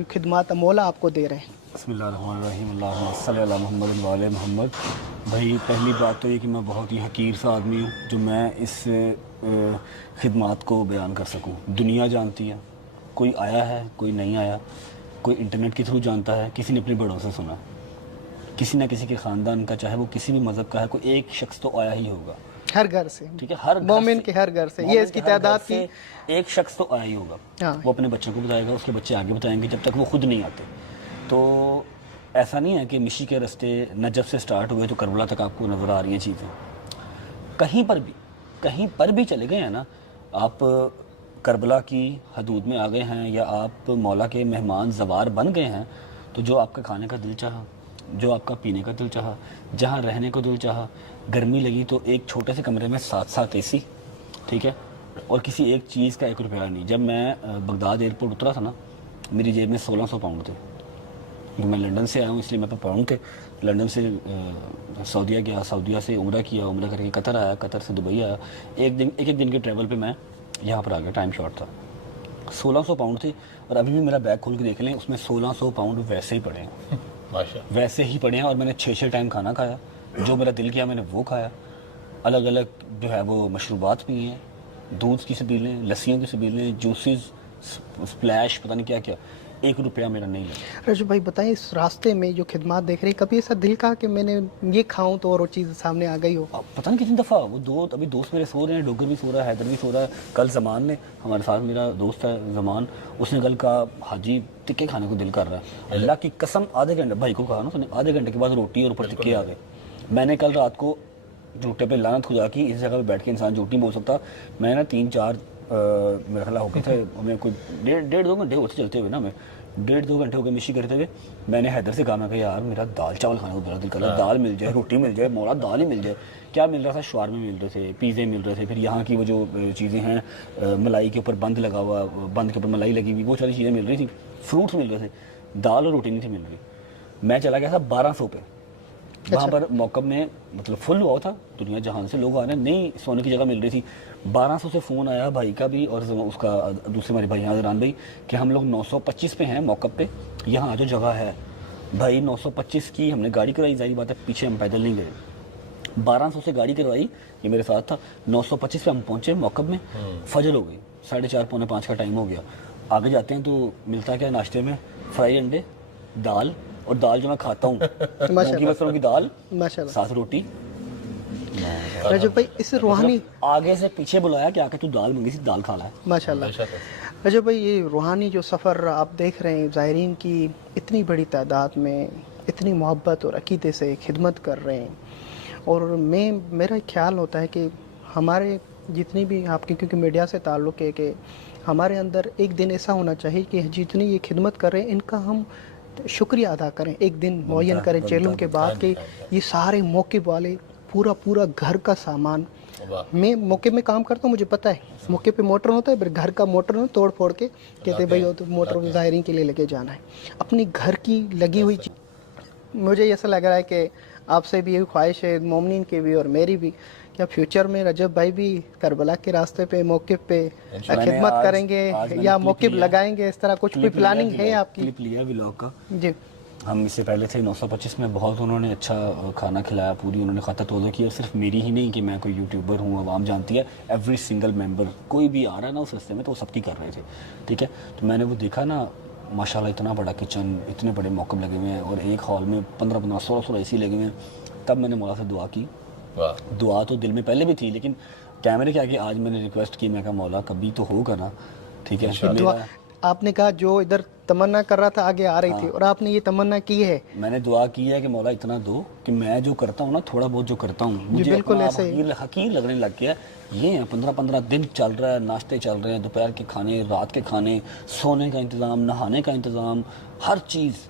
جو خدمات مولا آپ کو دے رہے ہیں؟ بسم اللہ الرحمن الرحیم، اللہم صلی علی محمد وعلی محمد۔ بھائی پہلی بات تو یہ کہ میں بہت ہی حقیر سا آدمی ہوں جو میں اس خدمات کو بیان کر سکوں۔ دنیا جانتی ہے، کوئی آیا ہے کوئی نہیں آیا، کوئی انٹرنیٹ کے تھرو جانتا ہے، کسی نے اپنے بڑوں سے سنا، کسی نہ کسی کے خاندان کا، چاہے وہ کسی بھی مذہب کا ہے، کوئی ایک شخص تو آیا ہی ہوگا، ہر گھر سے، ٹھیک ہے، ہر گھر مومن سے، کے ہر گھر سے، یہ مومن اس کے کی ہر گھر تعداد سے کی ایک شخص تو آیا ہی ہوگا۔ ہاں وہ اپنے بچوں کو بتائے گا، اس کے بچے آگے بتائیں گے جب تک وہ خود نہیں آتے۔ تو ایسا نہیں ہے کہ مشی کے رستے نجف سے سٹارٹ ہوئے تو کربلا تک آپ کو نظر آ رہی ہیں چیزیں۔ کہیں پر بھی چلے گئے ہیں نا آپ، کربلا کی حدود میں آ گئے ہیں یا آپ مولا کے مہمان زوار بن گئے ہیں، تو جو آپ کا کھانے کا دل چاہا، جو آپ کا پینے کا دل چاہا، جہاں رہنے کو دل چاہا، گرمی لگی تو ایک چھوٹے سے کمرے میں 7 اے سی، ٹھیک ہے، اور کسی ایک چیز کا 1 روپیہ نہیں۔ جب میں بغداد ایئرپورٹ اترا تھا نا، میری جیب میں 1600 پاؤنڈ تھے، میں لنڈن سے آیا ہوں اس لیے میرے پاس پاؤنڈ تھے۔ لنڈن سے سعودیہ گیا، سعودیہ سے عمرہ کیا، عمرہ کر کے قطر آیا، قطر سے دبئی آیا، ایک دن کے ٹریول پہ میں یہاں پر آ گیا، ٹائم شارٹ تھا۔ 1600 پاؤنڈ تھے، اور ابھی بھی میرا بیگ کھول کے دیکھ لیں، اس میں 1600 پاؤنڈ ویسے ہی پڑے ہیں، ویسے ہی پڑے ہیں، اور میں نے 6 ٹائم کھانا کھایا، جو میرا دل کیا میں نے وہ کھایا، الگ الگ جو ہے وہ مشروبات پیے ہیں، دودھ کی سبیلیں، لسیوں کی سبیلیں، جوسز، سپلیش، پتہ نہیں کیا کیا، 1 روپیہ میرا نہیں لگا۔ رجب بھائی بتائیں، اس راستے میں جو خدمات دیکھ رہے ہیں، کبھی ایسا دل کا کہ میں نے یہ کھاؤں تو اور وہ چیز سامنے آ گئی ہو؟ پتہ نہیں کتنی دفعہ وہ ابھی دوست میرے سو رہے ہیں، ڈوگر بھی سو رہا ہے، حیدر بھی سو رہا ہے۔ کل زمان نے، ہمارے ساتھ میرا دوست ہے زمان، اس نے کل کہا حاجی ٹکے کھانے کو دل کر رہا ہے، اللہ کی قسم آدھے گھنٹے، بھائی کو کہا نا اس نے، آدھے گھنٹے کے بعد روٹی اور اوپر ٹکے آ گئے۔ میں نے کل رات کو جھوٹے پہ لعنت خدا کی، اس جگہ پہ بیٹھ کے انسان جھوٹ نہیں بول سکتا، میں نا 3-4 میرا خیال ہو گئے تھے ہمیں، کوئی 1.5-2 گھنٹے ہوتے چلتے ہوئے نا، ہمیں 1.5-2 گھنٹے ہو گئے مشی کرتے ہوئے۔ میں نے حیدر سے کہا، میں کہ یار میرا دال چاول کھانے کو بڑا دل کر رہا ہے، دال مل جائے، روٹی مل جائے، مولا دال ہی مل جائے۔ کیا مل رہا تھا؟ شوارمے مل رہے تھے، پیزے مل رہے تھے، پھر یہاں کی وہ جو چیزیں ہیں ملائی کے اوپر بند لگا ہوا، بند کے اوپر ملائی لگی ہوئی، وہ ساری چیزیں مل رہی تھیں، فروٹس مل رہے تھے، دال اور روٹی نہیں تھی مل رہی۔ میں چلا گیا تھا 1200 پہ، وہاں پر موقع میں مطلب فل ہوا تھا، دنیا جہان سے لوگ آ رہے ہیں، نئی سونے کی جگہ مل رہی تھی۔ 1200 سے فون آیا بھائی کا بھی اور اس کا دوسرے ہمارے بھائی حضران بھائی کہ ہم لوگ 925 پہ ہیں موقع پہ، یہاں جو جگہ ہے بھائی 925 کی ہم نے گاڑی کرائی، ظاہری بات ہے پیچھے ہم پیدل نہیں گئے، 1200 سے گاڑی کروائی، یہ میرے ساتھ تھا، 925 پہ ہم پہنچے موقع میں، فجر ہو گئی، 4:30 پونے 5 کا ٹائم ہو گیا۔ آگے جاتے ہیں تو ملتا کیا ناشتے میں؟ فرائی انڈے، دال، اور دال جو میں کھاتا ہوں مونگی مسروں کی دال، ساتھ روٹی۔ رجب بھائی اس روحانی، آگے سے پیچھے بلایا کہ آ کے تو دال منگی تھی، دال کھا لا ہے۔ ماشاءاللہ۔ رجب بھائی یہ روحانی جو سفر آپ دیکھ رہے ہیں، زائرین کی اتنی بڑی تعداد میں اتنی محبت اور عقیدے سے خدمت کر رہے ہیں، اور میرا خیال ہوتا ہے کہ ہمارے جتنی بھی آپ کی، کیونکہ میڈیا سے تعلق ہے، کہ ہمارے اندر ایک دن ایسا ہونا چاہیے کہ جتنی یہ خدمت کر رہے ہیں ان کا ہم شکریہ ادا کریں، ایک دن معین کریں چیلم کے بعد کہ یہ سارے موقع والے پورا گھر کا سامان، میں موقع میں کام کرتا ہوں، مجھے پتہ ہے موقع پہ موٹر ہوتا ہے، پھر گھر کا موٹر توڑ پھوڑ کے کہتے ہیں بھائی وہ تو موٹر زائرین کے لیے لے کے جانا ہے، اپنی گھر کی لگی ہوئی چیز۔ مجھے ایسا لگ رہا ہے کہ آپ سے بھی یہی خواہش ہے، مومنین کی بھی اور میری بھی، کیا فیوچر میں رجب بھائی بھی کربلا کے راستے پہ موقع پہ خدمت کریں گے یا موقف لگائیں گے، اس طرح کچھ بھی پلاننگ ہے آپ کی؟ کلپ لیا ولاگ کا، جی ہم اس سے پہلے تھے 925 میں، بہت انہوں نے اچھا کھانا کھلایا، پوری انہوں نے خطہ توضع کی، اور صرف میری ہی نہیں کہ میں کوئی یوٹیوبر ہوں، عوام جانتی ہے، ایوری سنگل ممبر کوئی بھی آ رہا ہے نا اس رستے میں تو وہ سب کی کر رہے تھے، ٹھیک ہے۔ تو میں نے وہ دیکھا نا، ماشاءاللہ اتنا بڑا کچن، اتنے بڑے موقع لگے ہوئے ہیں، اور ایک ہال میں 15 16 اے سی لگے ہوئے ہیں۔ تب میں نے مولا سے دعا کی، دعا تو دل میں پہلے بھی تھی، لیکن کیمرے کے آگے آج میں نے ریکویسٹ کی، میں کہا مولا کبھی تو ہوگا نا، ٹھیک ہے۔ آپ نے کہا جو ادھر تمنا کر رہا تھا آگے آ رہی تھی، اور آپ نے یہ تمنا کی ہے، میں نے دعا کی ہے کہ مولا اتنا دو کہ میں جو کرتا ہوں نا، تھوڑا بہت جو کرتا ہوں، مجھے اپنا حقیر لگنے لگ گیا۔ یہ ہیں 15 دن چل رہا ہے، ناشتے چل رہے ہیں، دوپہر کے کھانے، رات کے کھانے، سونے کا انتظام، نہانے کا انتظام، ہر چیز۔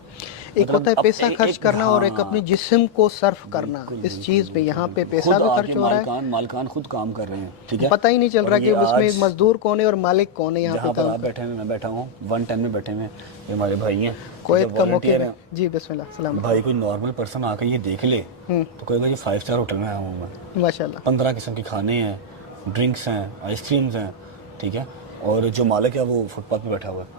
ایک ہوتا ہے پیسہ خرچ کرنا اور ایک اپنے جسم کو صرف کرنا، اس چیز پہ یہاں پہ پیسہ بھی خرچ ہو رہا ہے، مالکان خود کام کر رہے ہیں، ٹھیک ہے، پتہ ہی نہیں چل رہا کہ اس میں مزدور کون ہے اور مالک کون ہے۔ یہاں جہاں پر آپ بیٹھے ہیں، میں بیٹھا ہوں 110 میں بیٹھے ہوئے، یہ ہمارے بھائی ہیں کویت کا موقع ہے۔ جی بسم اللہ، السلام علیکم۔ بھائی کوئی نارمل پرسن آ کے یہ دیکھ لے تو کہے گا یہ 5 اسٹار ہوٹل میں آیا ہوں میں، ماشاءاللہ، 15 قسم کے کھانے ہیں، ڈرنکس ہیں، آئس کریمز ہیں، ٹھیک ہے، اور جو مالک ہے وہ فٹ پاتھ پہ بیٹھا ہوا ہے،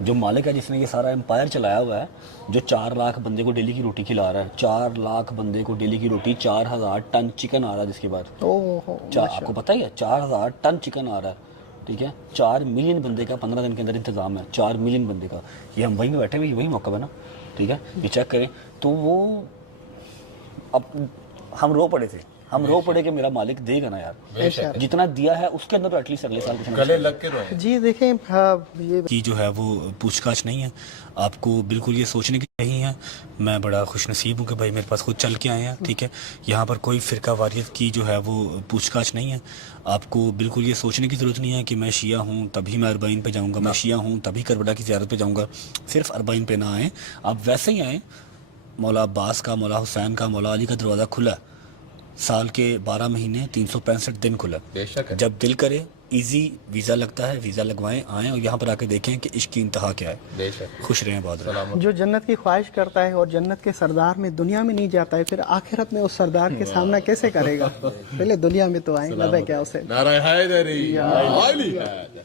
جو مالک ہے جس نے یہ سارا امپائر چلایا ہوا ہے، جو 4 لاکھ بندے کو ڈیلی کی روٹی کھلا رہا ہے، 4 لاکھ بندے کو ڈیلی کی روٹی، 4000 ٹن چکن آ رہا ہے جس کے بعد، اوہ آپ کو پتہ ہی ہے 4000 ٹن چکن آ رہا ہے، ٹھیک ہے، 4 ملین بندے کا 15 دن کے اندر انتظام ہے، 4 ملین بندے کا، یہ ہم وہیں میں بیٹھے ہوئے، وہی موقع ہے نا، ٹھیک ہے، یہ چیک کریں تو وہ اب ہم رو پڑے تھے، ہم رو پڑے کہ میرا مالک دے گا نا یار، جتنا دیا ہے اس کے اندر ایٹ لیسٹ اگلے سال کچھ گلے لگ کے روئے. جی دیکھیں یہ کی جو ہے وہ پوچھ گاچھ نہیں ہے، آپ کو بالکل یہ سوچنے کی نہیں ہے. میں بڑا خوش نصیب ہوں کہ بھائی میرے پاس خود چل کے آئے ہیں، ٹھیک ہے، یہاں پر کوئی فرقہ واریت کی جو ہے وہ پوچھ گاچھ نہیں ہے. آپ کو بالکل یہ سوچنے کی ضرورت نہیں ہے کہ میں شیعہ ہوں تبھی میں اربعین پہ جاؤں گا، میں شیعہ ہوں تبھی کربلا کی زیارت پہ جاؤں گا. صرف اربعین پہ نہ آئیں، آپ ویسے ہی آئیں. مولا عباس کا، مولا حسین کا، مولا علی کا دروازہ کھلا ہے، سال کے 12 مہینے 365 دن کھلا ہے. بے شک ہے. جب دل کرے ایزی ویزا لگتا ہے، ویزا لگوائیں، آئیں اور یہاں پر آ کے دیکھیں کہ عشق کی انتہا کیا ہے. بے شک. خوش رہیں، آباد رہیں. سلام. جو جنت کی خواہش کرتا ہے اور جنت کے سردار میں دنیا میں نہیں جاتا ہے، پھر آخرت میں اس سردار کے سامنا کیسے کرے گا؟ پہلے دنیا میں تو آئیں، لبے کیا اسے. نعرہ حیدری علی حیدر.